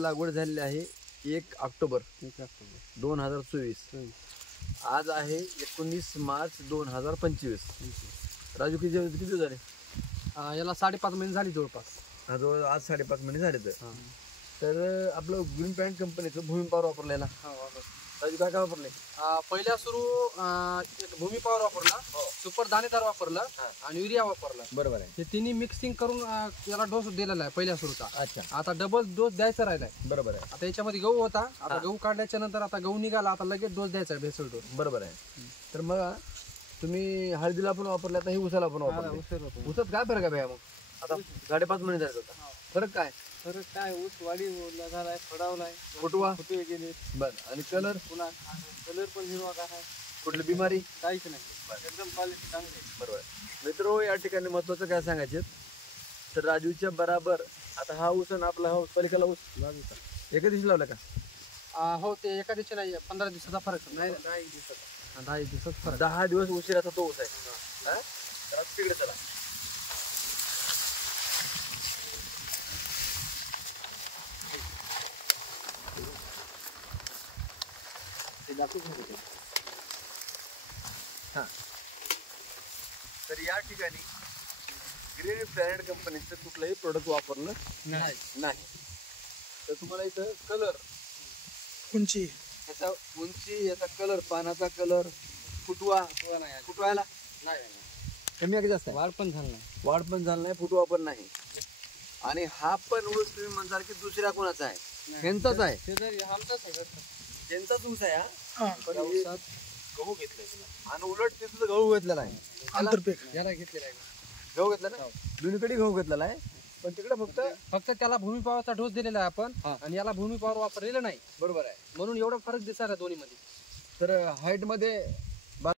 लागवड झालेली आहे 1 ऑक्टोबर 2024. आज आहे 19 मार्च 2025. राजू किती दिवस झाले? याला 5.5 महिने झाली जवळपास. आज 5.5 महिने झाले. तर आपलं ग्रीन पॅन्ट कंपनीचं भूमी पॉवर वापरलेला. राजू काय काय वापरले? पहिल्या सुरू भूमी पॉवर वापरला, सुपर दाणेदार वापरला आणि युरिया वापरला. बरोबर आहे. हे तिन्ही मिक्सिंग करून याला डोस दिलेला आहे पहिल्या सुरूचा. अच्छा. आता डबल डोस द्यायचा राहिलाय. बरोबर आहे. आता याच्यामध्ये गहू होता, आता गहू काढल्याच्या नंतर आता गहू निघाला, आता लगेच डोस द्यायचा आहे, भेसळ डोस. बरोबर आहे. तर मग तुम्ही हळदीला पण वापरले, आता हे उसाला पण वापरले. उसात काय फरक आहे मग? आता 5.5 महिने झाले होता. फरक काय? फरक काय, ऊस वाढी झालाय, फडावलाय, फुटवा फुटवे गेले. बर. आणि कलर? पुन्हा कलर पण हिरवा काय, कुठली बिमारी? काहीच नाही, एकदम क्वालिटी चांगली. बरोबर. मित्र, या ठिकाणी महत्वाचं काय सांगायचे तर राजूच्या बराबर आता हा ऊस आणि आपला हा ऊस पलीकडला ऊस एका दिवशी लावला का? हो, ते एका दिवशी नाही, 15 दिवसाचा फरक. नाही, 10 दिवसाचा फरक. 10 दिवस उशिराचा तो ऊस आहे. तर तिकडे चला. तर या ठिकाणी ग्रीन प्लॅनेट कंपनीचं कुठलंही प्रोडक्ट वापरलं नाही. तर तुम्हाला इथं कलर, उंची, याचा उंची, याचा कलर, पानाचा कलर, फुटवायला नाही, कमी आहे की जास्त आहे? वाढ पण झालं नाही. वाढ पण झालं नाही, फुटवा पण नाही. आणि हा पण ऊस तुम्ही म्हणताल की दुसऱ्या कोणाचा आहे? ह्यांचाच आहे. त्यांचाच ऊस आहे हा. पण गहू घेतलाय आणि उलट तिथं गहू घेतलेला आहे. याला घेतलेला आहे गहू घेतला ना, दोन्हीकडे गहू घेतलेला आहे. पण तिकडे फक्त त्याला भूमी पॉवरचा डोस दिलेला आहे आपण, आणि याला भूमी पॉवर वापरलेलं नाही. बरोबर आहे. म्हणून एवढा फरक दिसणार आहे दोन्ही मध्ये. तर हाईट मध्ये